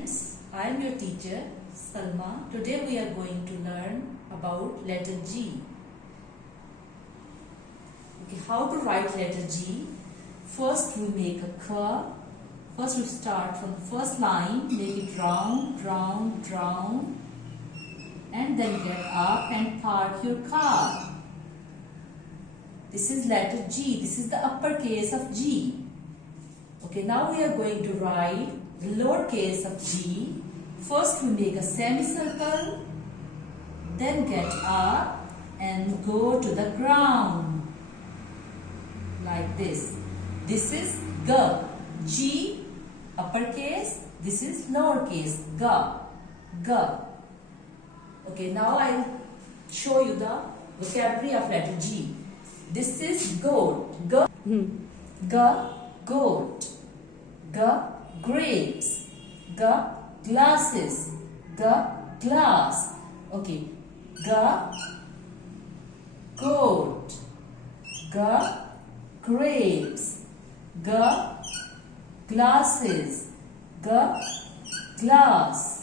students, I am your teacher Salma. Today we are going to learn about letter G. Okay, how to write letter G? First we make a curve. First we start from the first line, make it round, round, round, and then get up and park your car. This is letter G. This is the uppercase of G. Okay, now we are going to write the lowercase of G. First we make a semicircle, then get up and go to the ground. Like this. This is G. G uppercase. This is lowercase. G. G. Okay, now I'll show you the vocabulary of letter G. This is goat. G. G. Goat. G. Grapes. G. Glasses. G. Glass. Okay. G. Goat. G. Grapes. G. Glasses. G. Glass.